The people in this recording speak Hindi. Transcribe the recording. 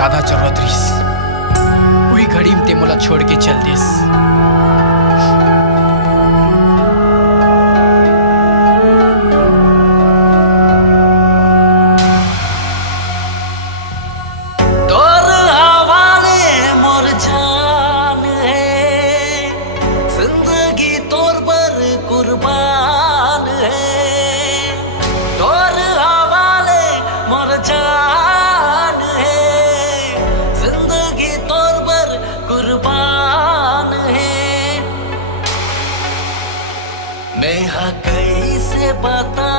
ज्यादा जरूरत रहीस, वही घड़ी में ते मोला छोड़ के चल देस। कुर्बान है तोर हवाले मोर जान है, जिंदगी तोर पर कुर्बान है। मैं कैसे बता